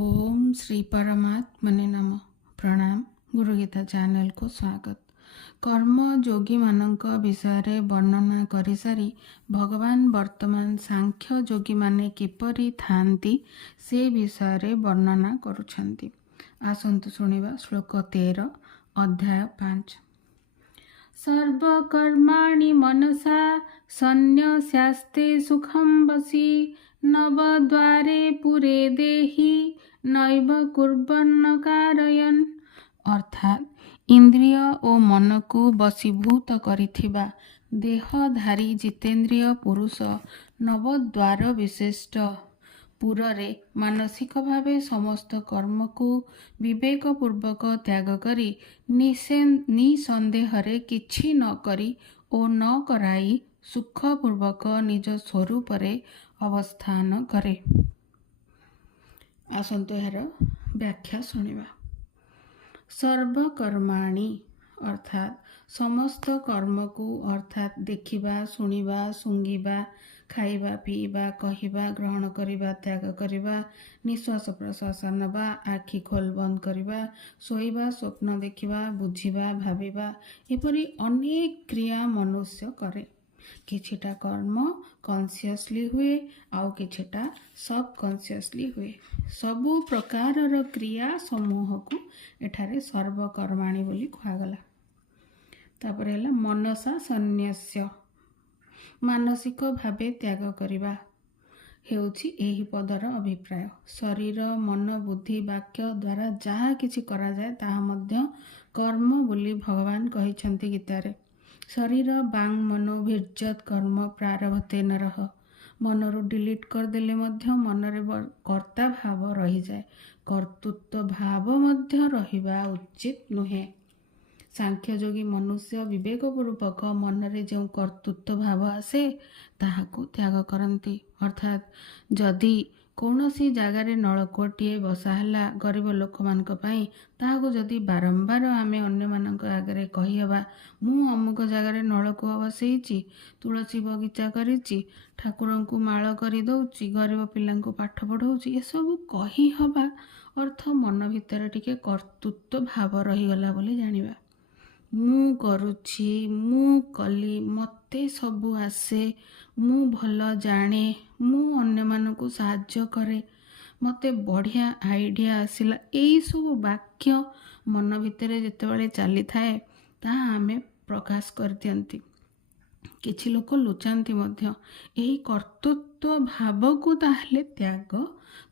ओम श्री परमात्मने नमः। प्रणाम। गुरुगीता चैनल को स्वागत। कर्म योगी मानक विषय वर्णना करि सारी भगवान वर्तमान सांख्य योगी माने किपरि थांती से विषय वर्णना करुछंती। आसंतु सुनिबा श्लोक 13 अध्याय 5। सर्वकर्माणि मनसा सन्न्यस्यास्ते सुखं वसी नवद्वारे पुरे देहि नैव कुर्वन्न कारयन्। अर्थात इंद्रिय ओ मन को बशीभूत करिथिबा देहधारी जितेन्द्रिय पुरुष नवद्वार विशिष्ट पुरे मानसिक भावे समस्त कर्म को विवेक पूर्वक त्याग करी निसंदेहरे किछि न करी ओ न कराई सुखपूर्वक निज स्वरूप अवस्थान करे। आसंतु यार व्याख्या सुनिबा। सर्वकर्माणि अर्थात समस्त कर्म को अर्थात देखिबा सुनिबा सुंगिबा खाइबा पीवा कहिबा ग्रहण करिबा त्याग करिबा निश्वास प्रश्वास नबा आखि खोल बंद करिबा सोइबा स्वप्न देखिबा बुझिबा भाविबा एपरि अनेक क्रिया मनुष्य करे। किछिटा कर्म कॉन्शियसली हुए आउ किछिटा सब कॉन्शियसली हुए। सबु प्रकारर क्रिया समूह को एठारे सर्वकर्माणि बोली कुहागला। तापरे हला मनसा सन्न्यस्य मानसिक भावे त्याग करिबा हेउछि एही पदर अभिप्राय। शरीर मन बुद्धि वाक्य द्वारा जहा किछि करा जाए ताहा मध्य कर्म बोली भगवान कहिछन्ति गीतारे। शरीर बांग मनो भिर्जत कर्म प्रारभते नरह। मनरु डिलीट करदेले मध्य मनरे कर्ता भाव रही जाए। कर्तृत्व भाव मध्य रहिबा उचित नुहे। सांख्य योगी मनुष्य विवेक पूर्वक मनरे जो कर्तृत्व भाव आसे ताहाकु त्याग करती। अर्थात जदि कौनसी जगार नलकूपटे बसाला गरीब लोक मानक पई ताहाकु जदि बारंबार आमे अन्य मानक आगे कहिबा मु अमुक जगार नलकूप बसैछि तुलसी बगीचा करिछि ठाकुरंकु माळ करि दउछि गरीब पिलांकु पाठ पढ़ौछि ए सब कहि हबा अर्थ मन भितर टिके कर्तृत्व भाव रही गला बोली जानिबा। मु करुछि मु कली मते सबु आसे मु भल जाने मु अन्य मानकु साहाय्य करे मते बढ़िया आइडिया आसिला एई सब वाक्य मन भितर जेतेबेले चली थाए ताहा आमे प्रकाश कर दियंती। किछि लोक लुचांती मध्य एही कर्तृत्व भाव को ताहले त्याग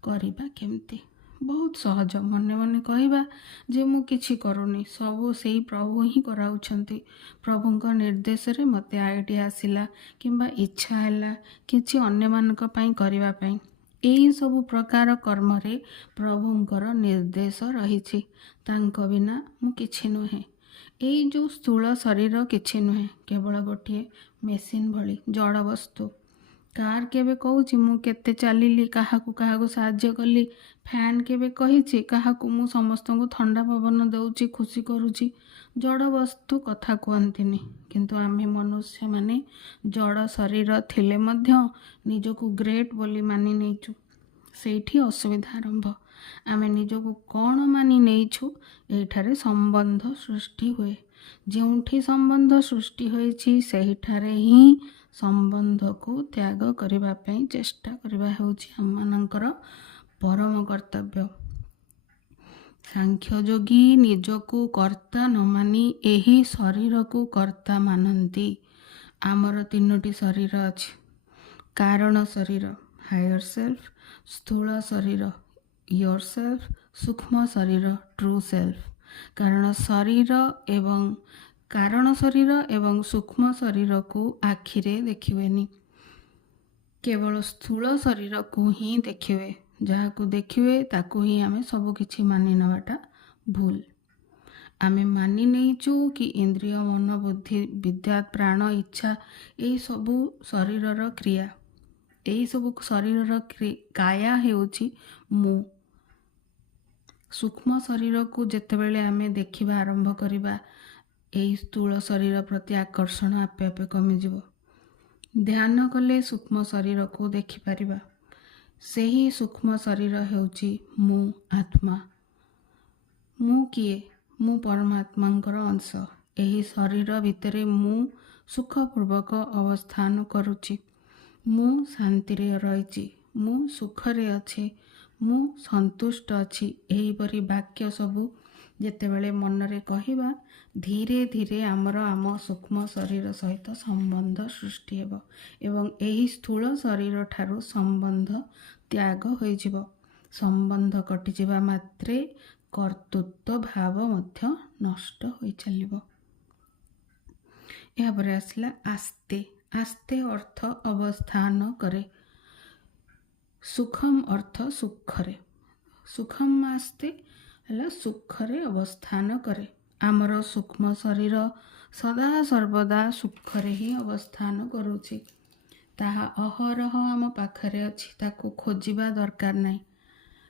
करिबा केमती। बहुत सहज मने मने कहवा जे मु किछि करूनी सबु सेई प्रभु ही कराउछंती। प्रभुंक निर्देश रे मते आइडिया आसिला किंबा इच्छा हैला किछि अन्य मानक पई करिवा पई एई सब प्रकार कर्म रे प्रभुंकर निर्देश रहिछि। तांक बिना मु किछि नुहे। एई जो स्थूल शरीर किछि नुहे केवल गोटिए मेसिन भली जड़ वस्तु। कार केबे कहूछि मु केते चलिली काहाकु काहाकु साहाय्य कली फैन केबे कहिछि काहाकु मु समस्तଙ୍କୁ ठंडा पवन दउछि खुशी करूछि जड़ वस्तु कथा कहंतिनी। किंतु आमे मनुष्य माने जड़ शरीर थिले मध्य निजको ग्रेट बोली मानि नेछु। सेठी असुविधा आरंभ। आमे निजको कौन मानि नेछु एठारे संबंध सृष्टि हुए। जोंठी संबंध सृष्टि होइछि सेहिठारे ही संबंध को त्याग करिबा पई चेष्टा करिबा हेउछि हमनकर परम कर्तव्य। सांख्य योगी निजको कर्ता न मानि एही शरीर को कर्ता मानंती। आमर तीनोटी शरीर अछि। कारण शरीर हायर सेल्फ, स्थूल शरीर योर सेल्फ, सूक्ष्म शरीर ट्रू सेल्फ। कारण शरीर एवं सूक्ष्म शरीर को आखिरे देखिवेनी केवल स्थूल शरीर को ही देखिवे। जहाँ को देखिवे ताकू ही आमे सब किछि मानि नवाटा भूल। आमे मानि नेइछु कि इंद्रिय मन बुद्धि विद्या प्राण इच्छा एई सबु शरीरर क्रिया एई सबु शरीरर काया हेउछि मु। सूक्ष्म शरीर को जेतेबेले आमे देखिबा आरंभ करिबा एई स्थूल शरीर प्रति आकर्षण आपे आपे कमी जिवो। ध्यान कले सूक्ष्म शरीर को देखि परिबा। ସେହି ସୂକ୍ଷ୍ମ ଶରୀର ହେଉଛି ମୁଁ ଆତ୍ମା। ମୁଁ କିଏ? ମୁଁ ପରମାତ୍ମାଙ୍କର ଅଂଶ। ଏହି ଶରୀର ଭିତରେ ମୁଁ ସୁଖପୂର୍ବକ ଅବସ୍ଥାନ କରୁଛି। ମୁଁ ଶାନ୍ତିରେ ରହିଛି। ମୁଁ ସୁଖରେ ଅଛି। ମୁଁ ସନ୍ତୁଷ୍ଟ ଅଛି। ଏହିପରି ବାକ୍ୟ ସବୁ ଯେତେବେଳେ ମନରେ କହିବା, ଧୀରେ ଧୀରେ ଆମର ଆମ ସୂକ୍ଷ୍ମ ଶରୀର ସହିତ ସମ୍ବନ୍ଧ ସୃଷ୍ଟି ହେବ ଏବଂ ଏହି ସ୍ଥୂଳ ଶରୀର ଠାରୁ ସମ୍ବନ୍ଧ ତ୍ୟାଗ ହୋଇଯିବ। ସମ୍ବନ୍ଧ କଟିଯିବା ମାତ୍ରେ କର୍ତ୍ତୃତ୍ୱ ଭାବ ମଧ୍ୟ ନଷ୍ଟ ହୋଇ ଚାଲିବ। ଏହାପରେ ଆସିଲା ଆସ୍ତେ। ଆସ୍ତେ ଅର୍ଥ ଅବସ୍ଥାନ କରେ। ସୁଖମ ଅର୍ଥ ସୁଖରେ। ସୁଖମ ଆସ୍ତେ ହେଲା ସୁଖରେ ଅବସ୍ଥାନ କରେ। ଆମର ସୂକ୍ଷ୍ମ ଶରୀର ସଦା ସର୍ବଦା ସୁଖରେ ହିଁ ଅବସ୍ଥାନ କରୁଛି। ତାହା ଅହରହ ଆମ ପାଖରେ ଅଛି। ତାକୁ ଖୋଜିବା ଦରକାର ନାହିଁ।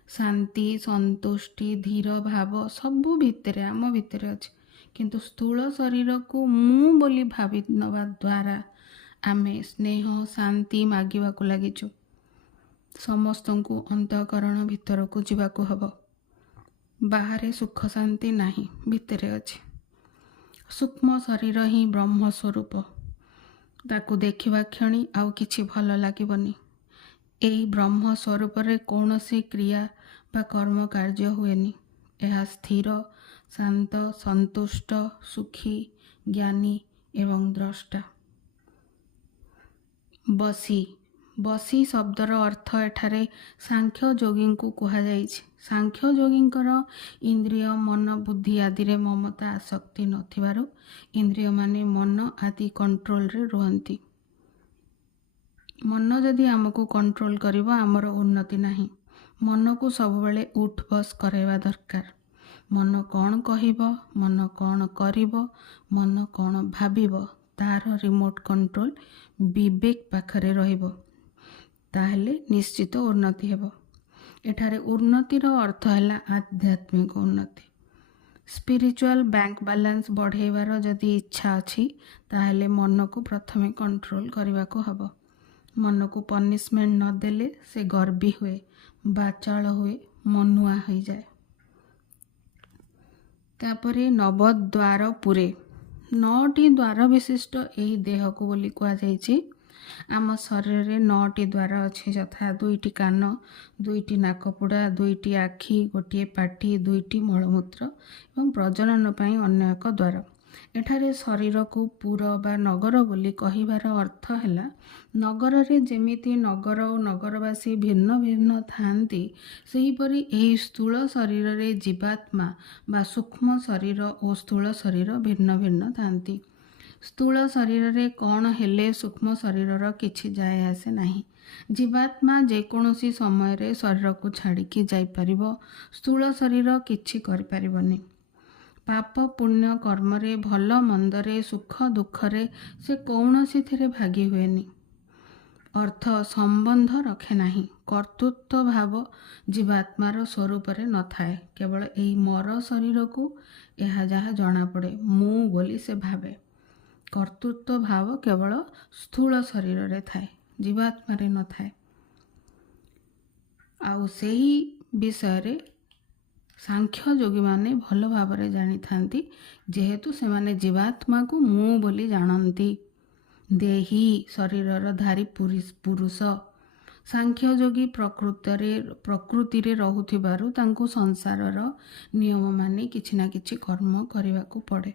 ଶାନ୍ତି, ସନ୍ତୁଷ୍ଟି, ଧୀର ଭାବ ସବୁ ଭିତରେ ଆମ ଭିତରେ ଅଛି। କିନ୍ତୁ ସ୍ଥୂଳ ଶରୀରକୁ ମୁଁ ବୋଲି ଭାବି ନେବା ଦ୍ୱାରା ଆମେ ସ୍ନେହ, ଶାନ୍ତି ମାଗିବାକୁ ଲାଗିଛୁ। ସମସ୍ତଙ୍କୁ ଅନ୍ତଃକରଣ ଭିତରକୁ ଯିବାକୁ ହେବ। ବାହାରେ ସୁଖ ଶାନ୍ତି ନାହିଁ, ଭିତରେ ଅଛି। ସୂକ୍ଷ୍ମ ଶରୀର ହିଁ ବ୍ରହ୍ମ ସ୍ୱରୂପ। ତାକୁ ଦେଖିବା କ୍ଷଣି ଆଉ କିଛି ଭଲ ଲାଗିବନି। ଏହି ବ୍ରହ୍ମ ସ୍ୱରୂପରେ କୌଣସି କ୍ରିୟା ବା କର୍ମ କାର୍ଯ୍ୟ ହୁଏନି। ଏହା ସ୍ଥିର, ଶାନ୍ତ, ସନ୍ତୁଷ୍ଟ, ସୁଖୀ, ଜ୍ଞାନୀ ଏବଂ ଦ୍ରଷ୍ଟା। ବସି। ବସି ଶବ୍ଦର ଅର୍ଥ ଏଠାରେ ସାଂଖ୍ୟ ଯୋଗୀଙ୍କୁ କୁହାଯାଇଛି। ସାଂଖ୍ୟ ଯୋଗୀଙ୍କର ଇନ୍ଦ୍ରିୟ, ମନ, ବୁଦ୍ଧି ଆଦିରେ ମମତା ଆସକ୍ତି ନଥିବାରୁ ଇନ୍ଦ୍ରିୟମାନେ ମନ ଆଦି କଣ୍ଟ୍ରୋଲରେ ରୁହନ୍ତି। ମନ ଯଦି ଆମକୁ କଣ୍ଟ୍ରୋଲ କରିବ, ଆମର ଉନ୍ନତି ନାହିଁ। ମନକୁ ସବୁବେଳେ ଉଠ ବସ କରାଇବା ଦରକାର। ମନ କ'ଣ କହିବ, ମନ କ'ଣ କରିବ, ମନ କ'ଣ ଭାବିବ, ତାର ରିମୋଟ କଣ୍ଟ୍ରୋଲ ବିବେକ ପାଖରେ ରହିବ। ତାହେଲେ ନିଶ୍ଚିତ ଉନ୍ନତି ହେବ। ଏଠାରେ ଉନ୍ନତିର ଅର୍ଥ ହେଲା ଆଧ୍ୟାତ୍ମିକ ଉନ୍ନତି। ସ୍ପିରିଚୁଆଲ ବ୍ୟାଙ୍କ ବାଲାନ୍ସ ବଢ଼େଇବାର ଯଦି ଇଚ୍ଛା ଅଛି, ତାହେଲେ ମନକୁ ପ୍ରଥମେ କଣ୍ଟ୍ରୋଲ କରିବାକୁ ହେବ। ମନକୁ ପନିଶମେଣ୍ଟ ନଦେଲେ ସେ ଗର୍ବୀ ହୁଏ, ବାଚାଳ ହୁଏ, ମନୁଆ ହୋଇଯାଏ। ତାପରେ ନବଦ୍ୱାର ପୁରେ। 9ଟି ଦ୍ୱାର ବିଶିଷ୍ଟ ଏହି ଦେହକୁ ବୋଲି କୁହାଯାଇଛି। ଆମ ଶରୀରରେ 9ଟି ଦ୍ୱାର ଅଛି, ଯଥା 2ଟି କାନ, 2ଟି ନାକପୁଡ଼ା, 2ଟି ଆଖି, ଗୋଟିଏ ପାଟି, 2ଟି ମଳମୂତ୍ର ଏବଂ ପ୍ରଜନନ ପାଇଁ ଅନ୍ୟ ଏକ ଦ୍ୱାର। ଏଠାରେ ଶରୀରକୁ ପୁର ବା ନଗର ବୋଲି କହିବାର ଅର୍ଥ ହେଲା, ନଗରରେ ଯେମିତି ନଗର ଓ ନଗରବାସୀ ଭିନ୍ନ ଭିନ୍ନ ଥାଆନ୍ତି, ସେହିପରି ଏହି ସ୍ଥୂଳ ଶରୀରରେ ଜୀବାତ୍ମା ବା ସୂକ୍ଷ୍ମ ଶରୀର ଓ ସ୍ଥୂଳ ଶରୀର ଭିନ୍ନ ଭିନ୍ନ ଥାଆନ୍ତି। ସ୍ଥୂଳ ଶରୀରରେ କ'ଣ ହେଲେ ସୂକ୍ଷ୍ମ ଶରୀରର କିଛି ଯାଏ ଆସେ ନାହିଁ। ଜୀବାତ୍ମା ଯେକୌଣସି ସମୟରେ ଶରୀରକୁ ଛାଡ଼ିକି ଯାଇପାରିବ। ସ୍ଥୂଳ ଶରୀର କିଛି କରିପାରିବନି। ପାପ ପୁଣ୍ୟ କର୍ମରେ, ଭଲ ମନ୍ଦରେ, ସୁଖ ଦୁଃଖରେ ସେ କୌଣସିଥିରେ ଭାଗି ହୁଏନି। ଅର୍ଥ ସମ୍ବନ୍ଧ ରଖେ ନାହିଁ। କର୍ତ୍ତୃତ୍ୱ ଭାବ ଜୀବାତ୍ମାର ସ୍ୱରୂପରେ ନଥାଏ। କେବଳ ଏହି ମର ଶରୀରକୁ ଏହା ଯାହା ଜଣାପଡ଼େ ମୁଁ ବୋଲି ସେ ଭାବେ। କର୍ତ୍ତୃତ୍ୱ ଭାବ କେବଳ ସ୍ଥୂଳ ଶରୀରରେ ଥାଏ, ଜୀବାତ୍ମାରେ ନଥାଏ। ଆଉ ସେହି ବିଷୟରେ ସାଂଖ୍ୟ ଯୋଗୀମାନେ ଭଲ ଭାବରେ ଜାଣିଥାନ୍ତି, ଯେହେତୁ ସେମାନେ ଜୀବାତ୍ମାକୁ ମୁଁ ବୋଲି ଜାଣନ୍ତି। ଦେହୀ ଶରୀରର ଧାରୀ ପୁରୁଷ। ସାଂଖ୍ୟ ଯୋଗୀ ପ୍ରକୃତିରେ ରହୁଥିବାରୁ ତାଙ୍କୁ ସଂସାରର ନିୟମ ମାନି କିଛି ନା କିଛି କର୍ମ କରିବାକୁ ପଡ଼େ।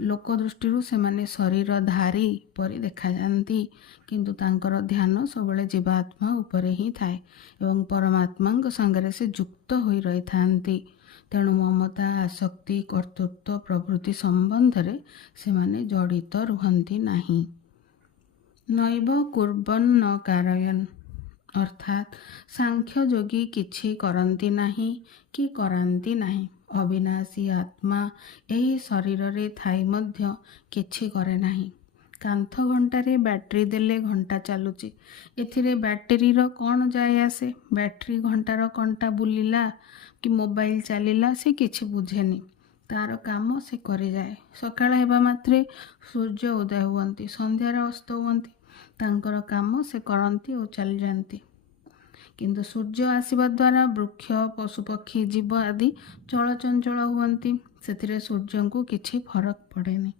ଲୋକ ଦୃଷ୍ଟିରୁ ସେମାନେ ଶରୀରଧାରୀ ପରି ଦେଖାଯାଆନ୍ତି, କିନ୍ତୁ ତାଙ୍କର ଧ୍ୟାନ ସବୁବେଳେ ଜୀବାତ୍ମା ଉପରେ ହିଁ ଥାଏ ଏବଂ ପରମାତ୍ମାଙ୍କ ସାଙ୍ଗରେ ସେ ଯୁକ୍ତ ହୋଇ ରହିଥାନ୍ତି। ତେଣୁ ମମତା, ଆସକ୍ତି, କର୍ତ୍ତୃତ୍ୱ ପ୍ରଭୃତି ସମ୍ବନ୍ଧରେ ସେମାନେ ଜଡ଼ିତ ରୁହନ୍ତି ନାହିଁ। ନୈବ କୁର୍ବନ୍ ନ କାରୟନ୍, ଅର୍ଥାତ୍ ସାଂଖ୍ୟ ଯୋଗୀ କିଛି କରନ୍ତି ନାହିଁ କି କରାନ୍ତି ନାହିଁ। ଅବିନାଶୀ ଆତ୍ମା ଏହି ଶରୀରରେ ଥାଇ ମଧ୍ୟ କିଛି କରେ ନାହିଁ। କାନ୍ଥ ଘଣ୍ଟାରେ ବ୍ୟାଟେରୀ ଦେଲେ ଘଣ୍ଟା ଚାଲୁଛି। ଏଥିରେ ବ୍ୟାଟେରୀର କ'ଣ ଯାଏ ଆସେ? ବ୍ୟାଟେରୀ ଘଣ୍ଟାର କଣ୍ଟା ବୁଲିଲା କି ମୋବାଇଲ ଚାଲିଲା, ସେ କିଛି ବୁଝେନି। ତାର କାମ ସେ କରିଯାଏ। ସକାଳ ହେବା ମାତ୍ରେ ସୂର୍ଯ୍ୟ ଉଦୟ ହୁଅନ୍ତି, ସନ୍ଧ୍ୟାରେ ଅସ୍ତ ହୁଅନ୍ତି। ତାଙ୍କର କାମ ସେ କରନ୍ତି ଓ ଚାଲିଯାଆନ୍ତି। କିନ୍ତୁ ସୂର୍ଯ୍ୟ ଆସିବା ଦ୍ୱାରା ବୃକ୍ଷ ପଶୁପକ୍ଷୀ ଜୀବ ଆଦି ଚଳଚଞ୍ଚଳ ହୁଅନ୍ତି। ସେଥିରେ ସୂର୍ଯ୍ୟଙ୍କୁ କିଛି ଫରକ ପଡ଼େନି।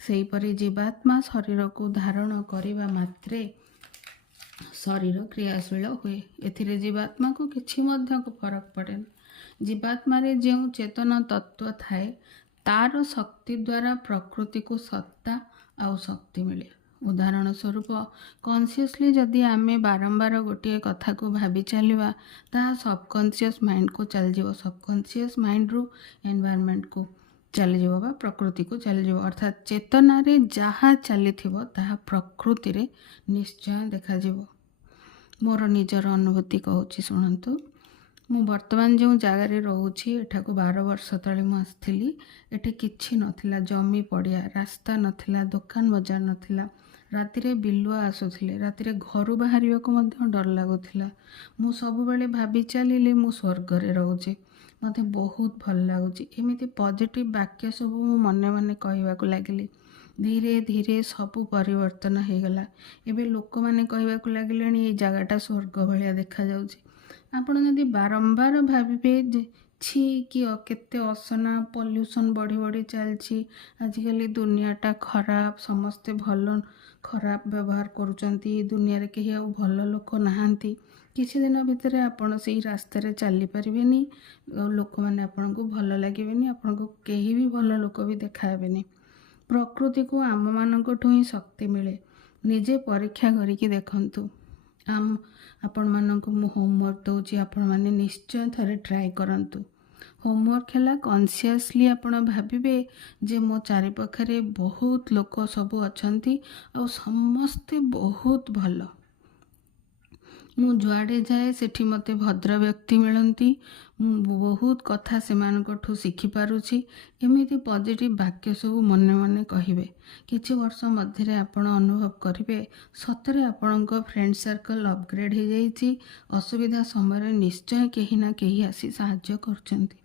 ସେହିପରି ଜୀବାତ୍ମା ଶରୀରକୁ ଧାରଣ କରିବା ମାତ୍ରେ ଶରୀର କ୍ରିୟାଶୀଳ ହୁଏ। ଏଥିରେ ଜୀବାତ୍ମାକୁ କିଛି ମଧ୍ୟ ଫରକ ପଡ଼େନି। ଜୀବାତ୍ମାରେ ଯେଉଁ ଚେତନ ତତ୍ତ୍ୱ ଥାଏ ତାର ଶକ୍ତି ଦ୍ୱାରା ପ୍ରକୃତିକୁ ସତ୍ତା ଆଉ ଶକ୍ତି ମିଳେ। ଉଦାହରଣ ସ୍ୱରୂପ କନସିୟସଲି ଯଦି ଆମେ ବାରମ୍ବାର ଗୋଟିଏ କଥାକୁ ଭାବି ଚାଲିବା ତାହା ସବକନସିୟସ୍ ମାଇଣ୍ଡକୁ ଚାଲିଯିବ। ସବକନସିୟସ୍ ମାଇଣ୍ଡରୁ ଏନଭାୟରମେଣ୍ଟକୁ ଚାଲିଯିବ ବା ପ୍ରକୃତିକୁ ଚାଲିଯିବ। ଅର୍ଥାତ୍ ଚେତନାରେ ଯାହା ଚାଲିଥିବ ତାହା ପ୍ରକୃତିରେ ନିଶ୍ଚୟ ଦେଖାଯିବ। ମୋର ନିଜର ଅନୁଭୂତି କହୁଛି, ଶୁଣନ୍ତୁ। ମୁଁ ବର୍ତ୍ତମାନ ଯେଉଁ ଜାଗାରେ ରହୁଛି ଏଠାକୁ 12 ବର୍ଷ ତଳେ ମୁଁ ଆସିଥିଲି। ଏଠି କିଛି ନଥିଲା, ଜମି ପଡ଼ିଆ, ରାସ୍ତା ନଥିଲା, ଦୋକାନ ବଜାର ନଥିଲା। ରାତିରେ ବିଲୁଆ ଆସୁଥିଲେ। ରାତିରେ ଘରୁ ବାହାରିବାକୁ ମଧ୍ୟ ଡର ଲାଗୁଥିଲା। ମୁଁ ସବୁବେଳେ ଭାବି ଚାଲିଲି ମୁଁ ସ୍ୱର୍ଗରେ ରହୁଛି, ମୋତେ ବହୁତ ଭଲ ଲାଗୁଛି। ଏମିତି ପଜିଟିଭ୍ ବାକ୍ୟ ସବୁ ମୁଁ ମନେ ମନେ କହିବାକୁ ଲାଗିଲି। ଧୀରେ ଧୀରେ ସବୁ ପରିବର୍ତ୍ତନ ହେଇଗଲା। ଏବେ ଲୋକମାନେ କହିବାକୁ ଲାଗିଲେଣି ଏଇ ଜାଗାଟା ସ୍ୱର୍ଗ ଭଳିଆ ଦେଖାଯାଉଛି। ଆପଣ ଯଦି ବାରମ୍ବାର ଭାବିବେ ଯେ ଛି କି କେତେ ଅସନା, ପଲ୍ୟୁସନ୍ ବଢ଼ି ବଢ଼ି ଚାଲିଛି, ଆଜିକାଲି ଦୁନିଆଟା ଖରାପ, ସମସ୍ତେ ଭଲ ଖରାପ ବ୍ୟବହାର କରୁଛନ୍ତି, ଦୁନିଆରେ କେହି ଆଉ ଭଲ ଲୋକ ନାହାନ୍ତି। କିଛି ଦିନ ଭିତରେ ଆପଣ ସେଇ ରାସ୍ତାରେ ଚାଲିପାରିବେନି, ଲୋକମାନେ ଆପଣଙ୍କୁ ଭଲ ଲାଗିବେନି, ଆପଣଙ୍କୁ କେହି ବି ଭଲ ଲୋକ ବି ଦେଖାହେବେନି। ପ୍ରକୃତିକୁ ଆମମାନଙ୍କଠୁ ହିଁ ଶକ୍ତି ମିଳେ। ନିଜେ ପରୀକ୍ଷା କରିକି ଦେଖନ୍ତୁ। ଆପଣମାନଙ୍କୁ ମୁଁ ହୋମୱାର୍କ ଦେଉଛି, ଆପଣମାନେ ନିଶ୍ଚୟ ଥରେ ଟ୍ରାଏ କରନ୍ତୁ। ହୋମୱାର୍କ ହେଲା କନସିୟସଲି ଆପଣ ଭାବିବେ ଯେ ମୋ ଚାରିପାଖରେ ବହୁତ ଲୋକ ସବୁ ଅଛନ୍ତି ଆଉ ସମସ୍ତେ ବହୁତ ଭଲ। ମୁଁ ଯୁଆଡ଼େ ଯାଏ ସେଠି ମୋତେ ଭଦ୍ର ବ୍ୟକ୍ତି ମିଳନ୍ତି। ମୁଁ ବହୁତ କଥା ସେମାନଙ୍କଠୁ ଶିଖିପାରୁଛି। ଏମିତି ପଜିଟିଭ୍ ବାକ୍ୟ ସବୁ ମନେ ମନେ କହିବେ। କିଛି ବର୍ଷ ମଧ୍ୟରେ ଆପଣ ଅନୁଭବ କରିବେ ସତରେ ଆପଣଙ୍କ ଫ୍ରେଣ୍ଡ ସର୍କଲ୍ ଅପଗ୍ରେଡ୍ ହେଇଯାଇଛି। ଅସୁବିଧା ସମୟରେ ନିଶ୍ଚୟ କେହି ନା କେହି ଆସି ସାହାଯ୍ୟ କରୁଛନ୍ତି।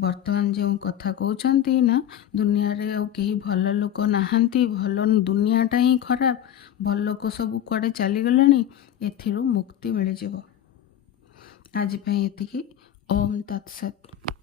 ବର୍ତ୍ତମାନ ଯେଉଁ କଥା କହୁଛନ୍ତି ନା ଦୁନିଆରେ ଆଉ କେହି ଭଲ ଲୋକ ନାହାନ୍ତି, ଭଲ ଦୁନିଆଟା ହିଁ ଖରାପ, ଭଲ ଲୋକ ସବୁ କୁଆଡ଼େ ଚାଲିଗଲେଣି, ଏଥିରୁ ମୁକ୍ତି ମିଳିଯିବ। ଆଜି ପାଇଁ ଏତିକି। ଓମ୍ ତତ୍ସତ୍।